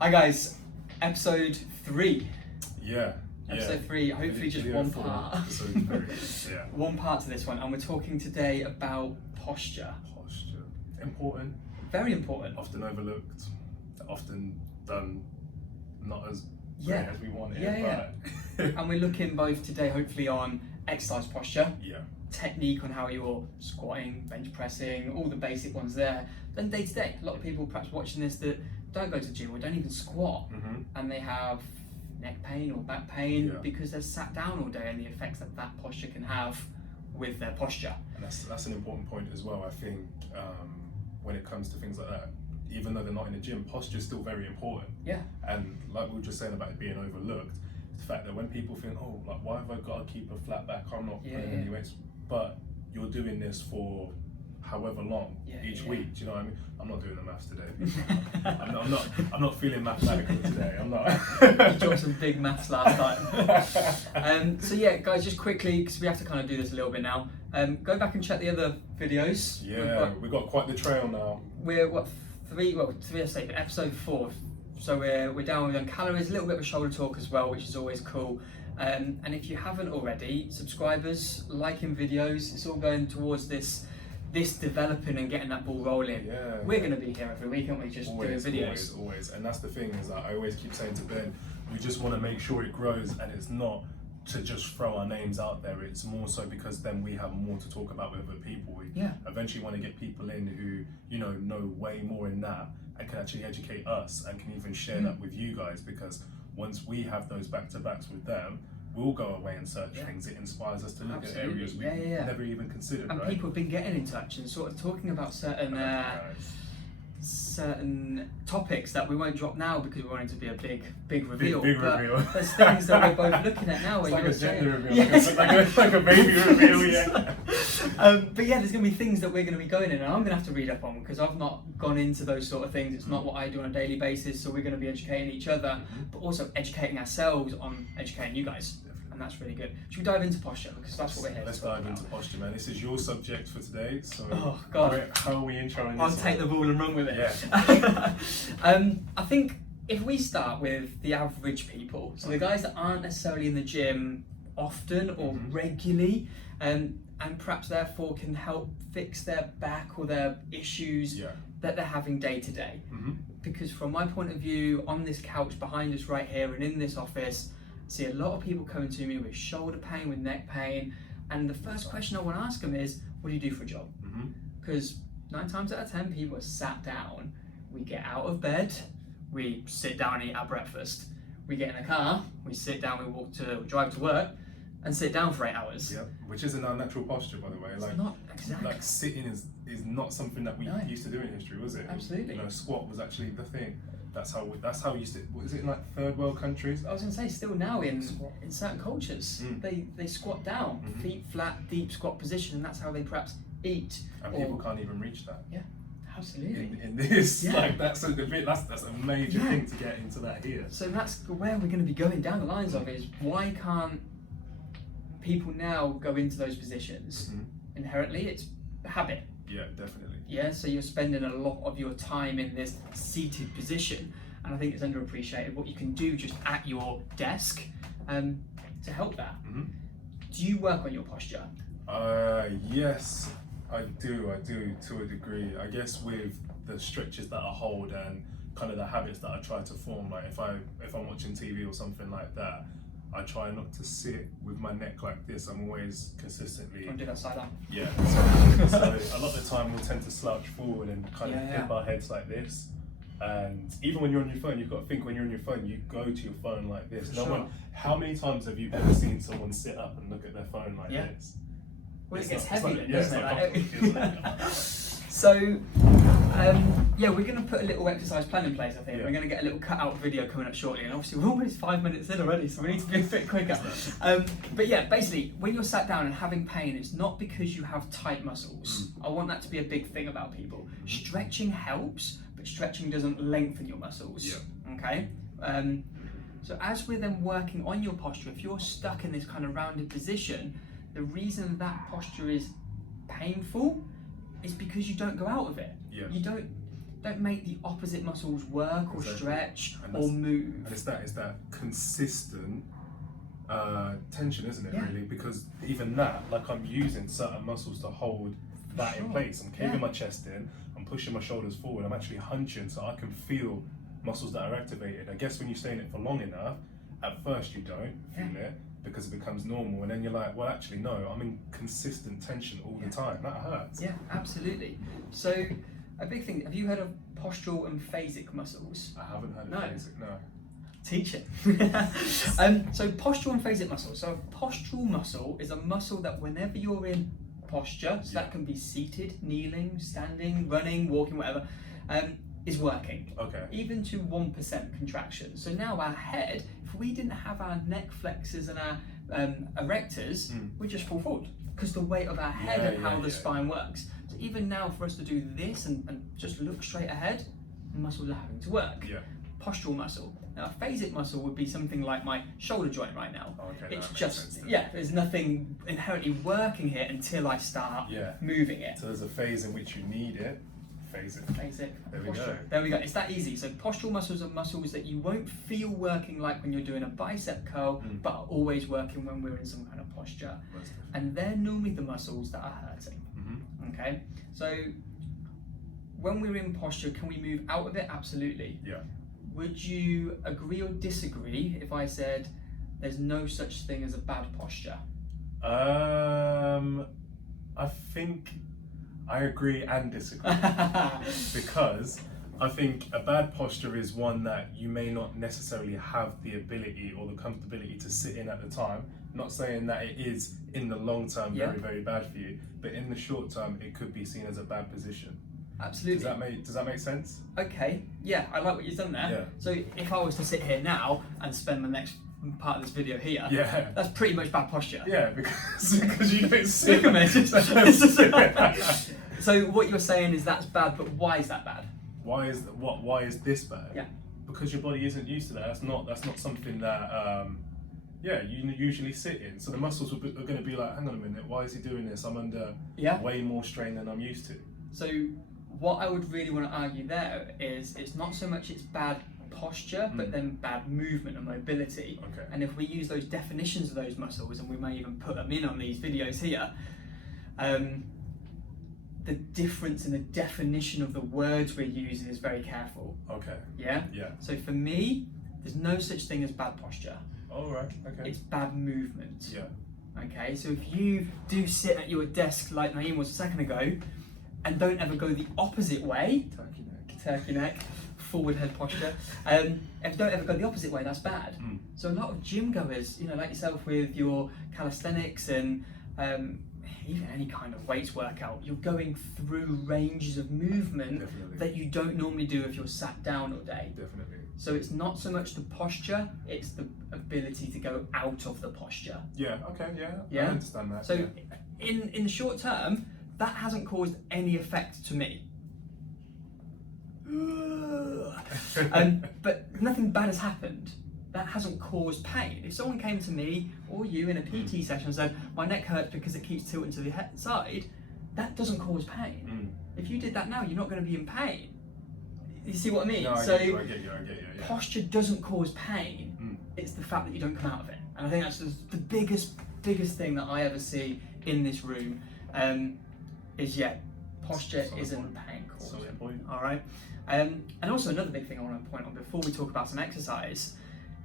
Hi guys, episode 3. Yeah. Episode 3, hopefully just one part. Yeah. One part to this one, and we're talking today about posture. Posture. Important. Very important. Often overlooked. Often done not as Yeah. great as we want it. Yeah. And we're looking both today, hopefully, on exercise posture, Yeah. technique on how you're squatting, bench pressing, all the basic ones there. Then day to day, a lot of people perhaps watching this that don't go to the gym or don't even squat, and they have neck pain or back pain because they're sat down all day, and the effects that that posture can have with their posture. And that's an important point as well. I think when it comes to things like that, even though they're not in the gym, posture is still very important. Yeah. And like we were just saying about it being overlooked, the fact that when people think, oh, like why have I got to keep a flat back? I'm not putting any weights, but you're doing this for however long each week. Do you know what I mean? I'm not doing the maths today. I'm not feeling mathematical today. I'm not. You dropped some big maths last time. So yeah, guys, just quickly, because we have to kind of do this a little bit now. Go back and check the other videos. Yeah, we've got quite the trail now. We're three, I say, episode 4. So we're down on calories, a little bit of a shoulder talk as well, which is always cool. And if you haven't already, subscribers, liking videos, it's all going towards this developing and getting that ball rolling. Yeah, we're going to be here every week, aren't we? Just doing videos. Always. And that's the thing, is that I always keep saying to Ben, we just want to make sure it grows, and it's not to just throw our names out there. It's more so because then we have more to talk about with other people. We eventually want to get people in who, know way more in that and can actually educate us and can even share that with you guys, because once we have those back-to-backs with them, we'll go away and search things. It inspires us to look at areas we never even considered. And people have been getting in touch and sort of talking about certain topics that we won't drop now because we want it to be a big reveal. Big reveal. There's things that we're both looking at now. It's where like a gender reveal. Yeah. Like a baby reveal, yeah. But yeah, there's going to be things that we're going to be going in, and I'm going to have to read up on, because I've not gone into those sort of things. It's not what I do on a daily basis, so we're going to be educating each other, but also educating ourselves on educating you guys. And that's really good. Should we dive into posture? Because that's what we're here Let's dive into posture, man. This is your subject for today, so how are we introing I'll this? take the ball and run with it. Yeah. I think if we start with the average people, so the guys that aren't necessarily in the gym often or regularly, and perhaps therefore can help fix their back or their issues that they're having day to day. Because from my point of view, on this couch behind us right here and in this office, I see a lot of people coming to me with shoulder pain, with neck pain, and the first question I want to ask them is, what do you do for a job? Because 9 times out of 10 people are sat down. We get out of bed, we sit down and eat our breakfast. We get in the car, we sit down, we drive to work, and sit down for 8 hours. Yeah, which isn't our natural posture, by the way. It's not, exactly. Like sitting is not something that we used to do in history, was it? Absolutely. Squat was actually the thing. That's how we used to. What is it in like third world countries? I was going to say, still now in certain cultures, they squat down, feet flat, deep squat position, and that's how they perhaps eat. And people can't even reach that. Yeah, absolutely. In this, that's a major thing to get into that here. So that's where we're going to be going down the lines of, is why can't people now go into those positions? Inherently, it's habit. Yeah, definitely. Yeah, so you're spending a lot of your time in this seated position, and I think it's underappreciated what you can do just at your desk to help that. Do you work on your posture? Yes, I do to a degree. I guess with the stretches that I hold and kind of the habits that I try to form, like if I'm watching TV or something like that, I try not to sit with my neck like this. I'm always consistently... I'll do that side up. Yeah. So a lot of the time we'll tend to slouch forward and kind of dip our heads like this. And even when you're on your phone, you've got to think when you're on your phone, you go to your phone like this. How many times have you ever seen someone sit up and look at their phone like this? Well, it gets heavy then, doesn't it? So, we're going to put a little exercise plan in place, I think. We're going to get a little cut-out video coming up shortly, and obviously we're almost 5 minutes in already, so we need to be a bit quicker. But yeah, basically, when you're sat down and having pain, it's not because you have tight muscles. I want that to be a big thing about people. Stretching helps, but stretching doesn't lengthen your muscles. Okay? So as we're then working on your posture, if you're stuck in this kind of rounded position, the reason that posture is painful is because you don't go out of it. You don't make the opposite muscles work or stretch and or move. And it's that consistent tension, isn't it? Really, because even that, like, I'm using certain muscles to hold that in place. I'm caving my chest in, I'm pushing my shoulders forward, I'm actually hunching so I can feel muscles that are activated. I guess when you stay in it for long enough, at first you don't feel it because it becomes normal, and then you're like, well, actually no, I'm in consistent tension all the time. That hurts. Yeah, absolutely. So a big thing, have you heard of postural and phasic muscles? I haven't heard of phasic, no. Teach it. So postural and phasic muscles. So a postural muscle is a muscle that whenever you're in posture, so that can be seated, kneeling, standing, running, walking, whatever, is working. Okay. Even to 1% contraction. So now our head, if we didn't have our neck flexors and our erectors, we just fall forward because the weight of our head and how the spine works. So even now for us to do this and just look straight ahead, muscles are having to work. Yeah. Postural muscle. Now a phasic muscle would be something like my shoulder joint right now. Okay, it's just, there's nothing inherently working here until I start moving it. So there's a phase in which you need it. Phasic. There we go. There we go. It's that easy. So postural muscles are muscles that you won't feel working like when you're doing a bicep curl, but are always working when we're in some kind of posture. And they're normally the muscles that are hurting. Okay? So when we're in posture, can we move out of it? Absolutely. Yeah. Would you agree or disagree if I said there's no such thing as a bad posture? I think I agree and disagree. Because I think a bad posture is one that you may not necessarily have the ability or the comfortability to sit in at the time. Not saying that it is in the long term very, very bad for you, but in the short term it could be seen as a bad position. Absolutely. Does that make sense? Okay, yeah, I like what you've done there. Yeah. So if I was to sit here now and spend the next part of this video here, that's pretty much bad posture. Yeah, because you don't sit. Look at me. So what you're saying is that's bad, but why is that bad? Why is this bad? Yeah. Because your body isn't used to that. That's not something that you usually sit in. So the muscles are going to be like, hang on a minute, why is he doing this? I'm under way more strain than I'm used to. So what I would really want to argue there is it's not so much it's bad posture, but then bad movement and mobility. Okay. And if we use those definitions of those muscles, and we may even put them in on these videos here, the difference in the definition of the words we're using is very careful. Okay. Yeah? Yeah. So for me, there's no such thing as bad posture. All right. Okay. It's bad movement. Yeah. Okay, so if you do sit at your desk like Naim was a second ago, and don't ever go the opposite way, turkey neck, forward head posture, if you don't ever go the opposite way, that's bad. So a lot of gym goers, like yourself with your calisthenics and even any kind of weights workout, you're going through ranges of movement that you don't normally do if you're sat down all day. Definitely. So it's not so much the posture, it's the ability to go out of the posture. Yeah, okay, yeah. I understand that. So in the short term, that hasn't caused any effect to me. But nothing bad has happened. That hasn't caused pain. If someone came to me or you in a PT session and said, my neck hurts because it keeps tilting to the side, that doesn't cause pain. If you did that now, you're not going to be in pain. You see what I mean? No, I get you. Yeah. Posture doesn't cause pain. It's the fact that you don't come out of it. And I think that's the biggest thing that I ever see in this room. Is posture isn't pain causing. All right. And also another big thing I want to point on before we talk about some exercise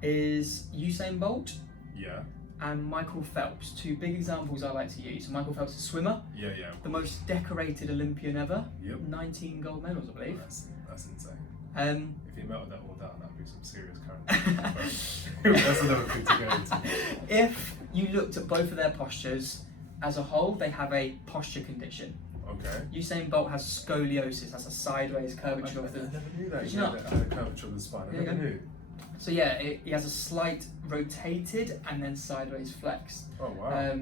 is Usain Bolt. Yeah. And Michael Phelps, two big examples I like to use. So Michael Phelps is a swimmer. Yeah. The most decorated Olympian ever. Yep. 19 gold medals, I believe. That's insane. If he melted that all down, that'd be some serious current. That's another thing to go into. If you looked at both of their postures as a whole, they have a posture condition. Okay. Usain Bolt has scoliosis, that's a sideways curvature of the... I never knew that. Did you not? I had a curvature of the spine. I never knew. So he has a slight rotated and then sideways flexed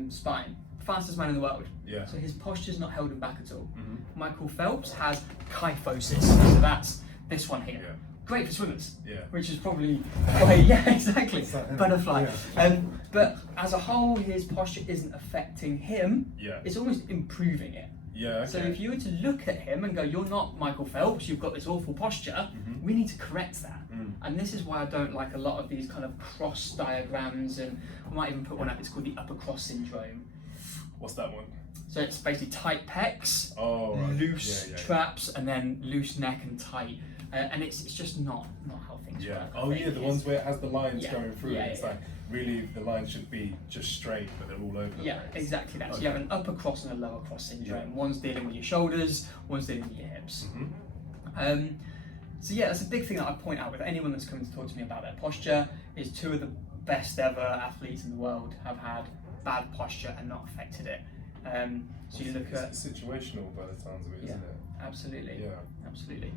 spine. Fastest man in the world. Yeah. So his posture's not held him back at all. Michael Phelps has kyphosis, so that's this one here. Yeah. Great for swimmers. Yeah. Which is probably why, exactly. Butterfly. Yeah. But as a whole, his posture isn't affecting him. Yeah. It's almost improving it. Yeah. Okay. So if you were to look at him and go, you're not Michael Phelps, you've got this awful posture, we need to correct that. And this is why I don't like a lot of these kind of cross diagrams, and I might even put one up, it's called the upper cross syndrome. What's that one? So it's basically tight pecs, right. loose traps, and then loose neck and tight. And it's just not how things work. Oh yeah, the ones where it has the lines going through it. It's like, really the lines should be just straight, but they're all over the place. Yeah, exactly that. So you have an upper cross and a lower cross syndrome. One's dealing with your shoulders, one's dealing with your hips. So yeah, that's a big thing that I point out with anyone that's coming to talk to me about their posture, is two of the best ever athletes in the world have had bad posture and not affected it. So you look at... It's situational by the sounds of it, isn't it? Absolutely. Yeah. Absolutely.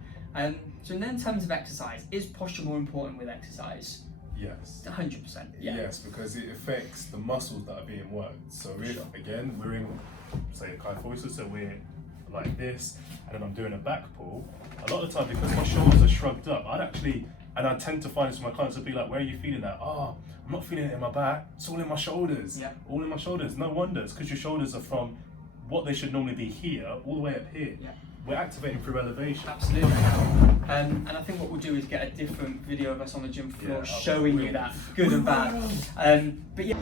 So in terms of exercise, is posture more important with exercise? Yes. 100%. Yeah. Yes, because it affects the muscles that are being worked. So if, again, we're in, say, a kyphosis, so we're like this, and then I'm doing a back pull, a lot of the time, because my shoulders are shrugged up, I tend to find this with my clients, to be like, where are you feeling that? Oh, I'm not feeling it in my back, it's all in my shoulders. Yeah. All in my shoulders. No wonder, it's because your shoulders are from what they should normally be here, all the way up here. Yeah. We're activating through elevation. Absolutely. And I think what we'll do is get a different video of us on the gym floor showing you that, good and bad. But yeah.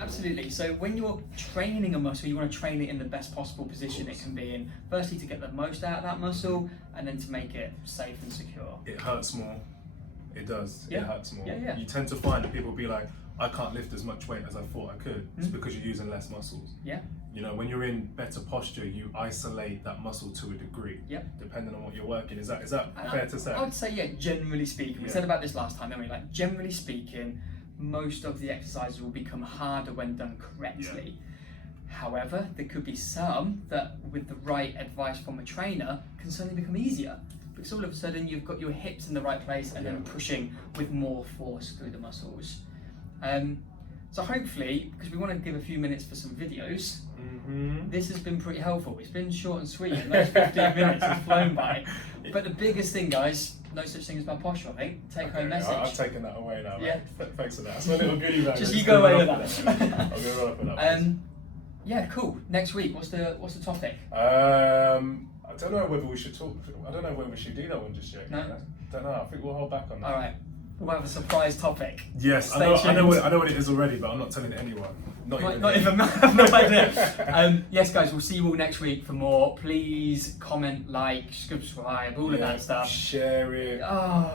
Absolutely. So when you're training a muscle, you want to train it in the best possible position it can be in. Firstly, to get the most out of that muscle, and then to make it safe and secure. It hurts more. It does. Yeah. It hurts more. Yeah. You tend to find that people be like, I can't lift as much weight as I thought I could. It's because you're using less muscles. Yeah. You know, when you're in better posture, you isolate that muscle to a degree. Yeah. Depending on what you're working. Is that fair to say? I would say, yeah, generally speaking. We said about this last time, didn't we? Like, generally speaking, most of the exercises will become harder when done correctly. However, there could be some that, with the right advice from a trainer, can suddenly become easier. Because all of a sudden you've got your hips in the right place and then pushing with more force through the muscles. So hopefully, because we want to give a few minutes for some videos, this has been pretty helpful. It's been short and sweet. The next 15 minutes has flown by. But the biggest thing, guys, no such thing as bad posture, I think. Take home message. I've taken that away now. Yeah. Thanks for that. That's my little goodie bag. Just you go away with that. I'll go right for that. Yeah, cool. Next week, what's the topic? I don't know whether we should talk. I don't know whether we should do that one just yet. No. I don't know. I think we'll hold back on that. All right. We'll have a surprise topic. Yes, I know what it is already, but I'm not telling anyone. Not even. I have no idea. Yes, guys, we'll see you all next week for more. Please comment, like, subscribe, all of that stuff. Share it.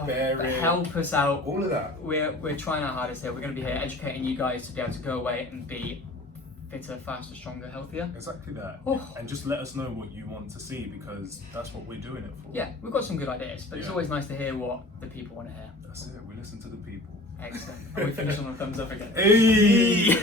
Bear it. Help us out. All of that. We're trying our hardest here. We're going to be here educating you guys to be able to go away and be fitter, faster, stronger, healthier. Exactly that. Oh. And just let us know what you want to see, because that's what we're doing it for. Yeah, we've got some good ideas, but it's always nice to hear what the people want to hear. That's it. We listen to the people. Excellent. We finish on a thumbs up again. Hey!